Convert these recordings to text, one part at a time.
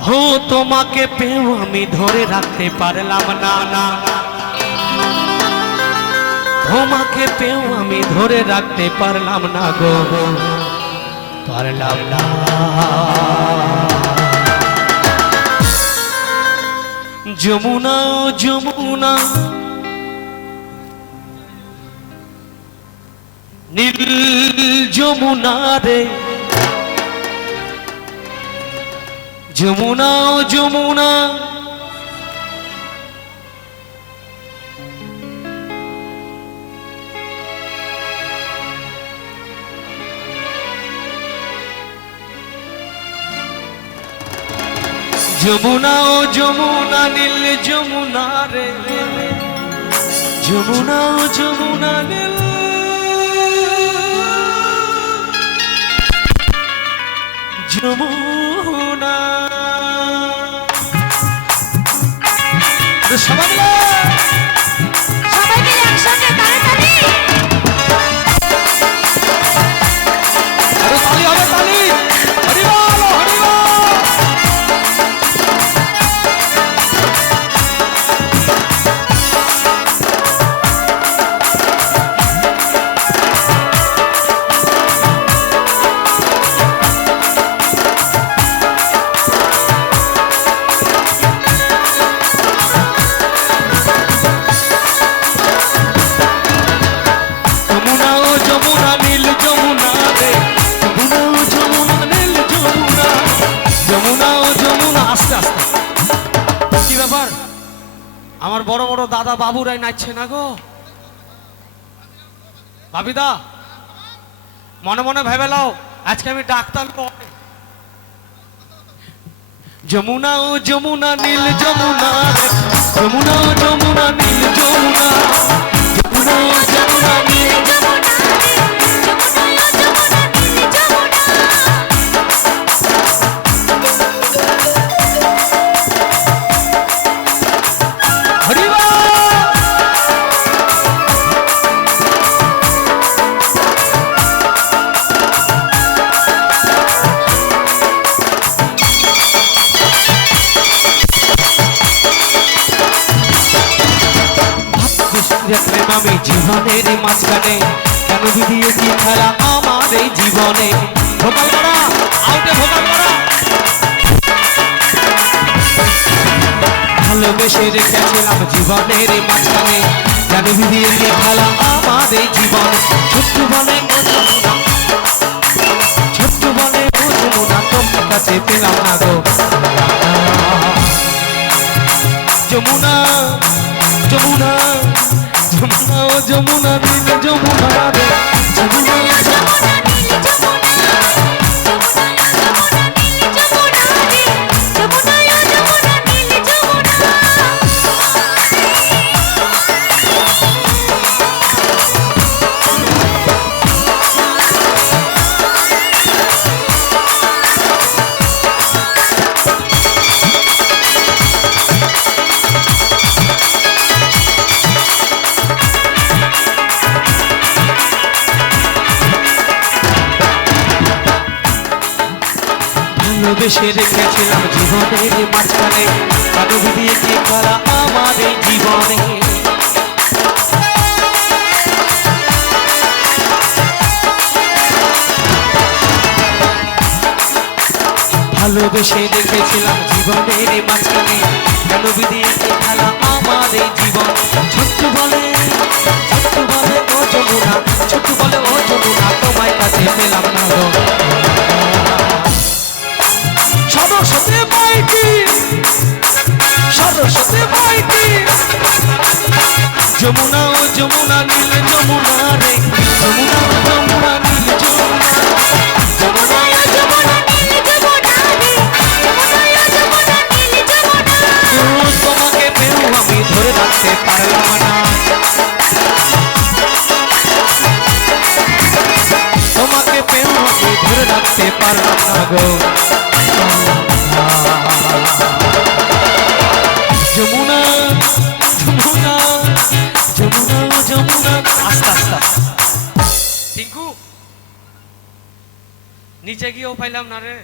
हो তোমাকে পেও আমি ধরে রাখতে পারলাম না না তোমাকে পেও আমি ধরে রাখতে পারলাম না গো পারলাম না যমুনা যমুনা নীল যমুনা রে যমুনা যমুনা যমুনা ও যমুনা নীল যমুনা রে যমুনা ও যমুনা নীল যমুনা সবাই মিলে একসঙ্গে তালি হবে তালি হরি বল হরি বল আমার বড় বড় দাদা বাবুরাই নাচছে না গো ভাবিদা মনে মনে ভেবে লাও আজকে আমি ডাক্তার যমুনা ও যমুনা নীল যমুনা যমুনা ও যমুনা নীল যমুনা যমুনা ও যমুনা নীল যমুনা দেখলেন আমি জীবনের মাঝখানে কেন বিধিয়েছি খেলা আমার এই জীবনে ভোকাল করা আউটে ভোকাল করা ভালোবেসে রেখেছিলাম জীবনের মাঝখানে কেন বিধিয়েছি খেলা আমার এই জীবন ছোট্ট বলে ছোট্ট বলে বুঝবো না তোমার কাছে পেলাম না গো যমুনা যমুনা যমুনা ও যমুনা নীল যমুনা রে যমুনা যমুনা নীল যমুনা যমুনা যমুনা নীল যমুনা ভালোবেসে রেখেছিলাম জীবনের মাঝখানে কারো দিয়েছি খেলা আমার এই জীবনে ভালোবেসে রেখেছিলাম জীবনের মাঝখানে কেন দিয়েছি খেলা আমার এই জীবন ছোট্ট বলে ও যমুনা ছোট্ট বলে ও যমুনা তোমায় কাছে পেলাম না গো সরস্বতী মাইতি সরস্বতী মাইতি যমুনা ও যমুনা নীল যমুনা রে যমুনা ও যমুনা নীল যমুনা যমুনা ও যমুনা নীল যমুনা রে যমুনা ও যমুনা নীল যমুনা তোমাকে পেও আমি ধরে রাখতে পারলাম না তোমাকে পেও আমি ধরে রাখতে পারলাম না গো যমুনা যমুনা যমুনা যমুনা আস্তে আস্তে টিঙ্কু নিচে গিয়েও পাইলাম না রে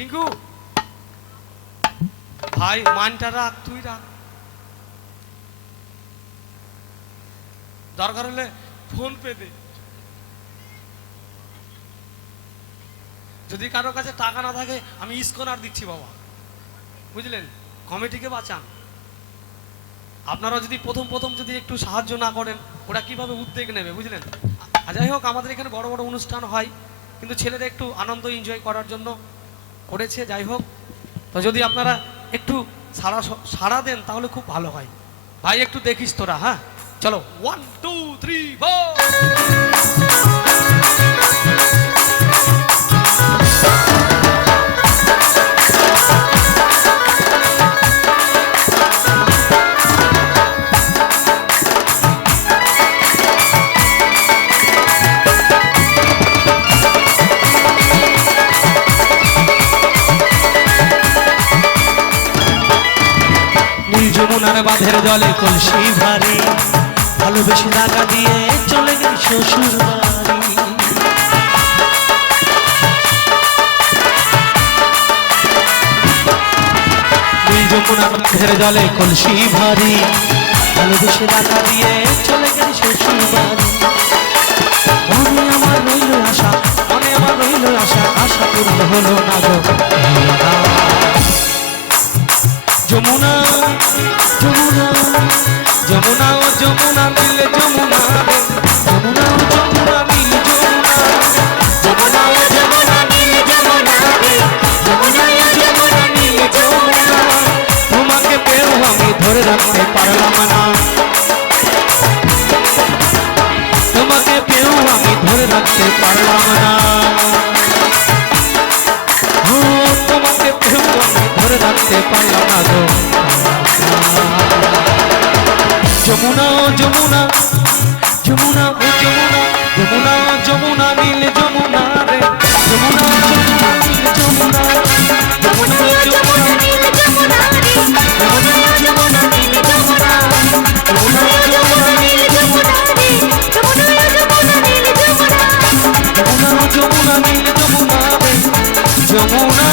টিঙ্কু ভাই মানটা রাখ, তুই রাখ, দরকার হলে ফোন পে দে। যদি কারোর কাছে টাকা না থাকে আমি স্কনার দিচ্ছি বাবা, বুঝলেন? কমিটিকে বাঁচান। আপনারা যদি প্রথম যদি একটু সাহায্য না করেন ওরা কিভাবে উদ্যোগ নেবে, বুঝলেন? যাই হোক, আমাদের এখানে বড় বড় অনুষ্ঠান হয়, কিন্তু ছেলেরা একটু আনন্দ এনজয় করার জন্য করেছে। যাই হোক, তো যদি আপনারা একটু সাড়া দেন তাহলে খুব ভালো হয়। ভাই একটু দেখিস তোরা, হ্যাঁ চলো 1 2 3 4। যমুনার বাঁধের জলে কলসি ভারী, ভালোবেসে টাকা দিয়ে চলে গেল শ্বশুর বাড়ি। যমুনার বাঁধের জলে কলসি ভারী, ভালোবেসে টাকা দিয়ে চলে গেল শ্বশুর বাড়ি। মনে আমার রইল আশা, মনে আমার রইল আশা, আশা পূরণ হলো না গো। যমুনা যমুনা যমুনা ও যমুনা মিলে যমুনা রে, যমুনা ও যমুনা মিলে যমুনা, যমুনা ও যমুনা মিলে যমুনা রে, যমুনা ও যমুনা মিলে যমুনা। তোমাকে পেয়েও আমি ধরে রাখতে পারলাম না, তোমাকে পেয়েও আমি ধরে রাখতে পারলাম না। ও তোমাকে পেয়েও আমি ধরে রাখতে পারলাম না গো। যমুনা ও যমুনা যমুনা ও যমুনা, যমুনা ও যমুনা নীল যমুনা রে, যমুনা ও যমুনা নীল যমুনা, যমুনা ও যমুনা নীল যমুনা রে, যমুনা ও যমুনা নীল যমুনা, যমুনা ও যমুনা নীল যমুনা রে, যমুনা ও যমুনা নীল যমুনা, যমুনা ও যমুনা নীল যমুনা রে, যমুনা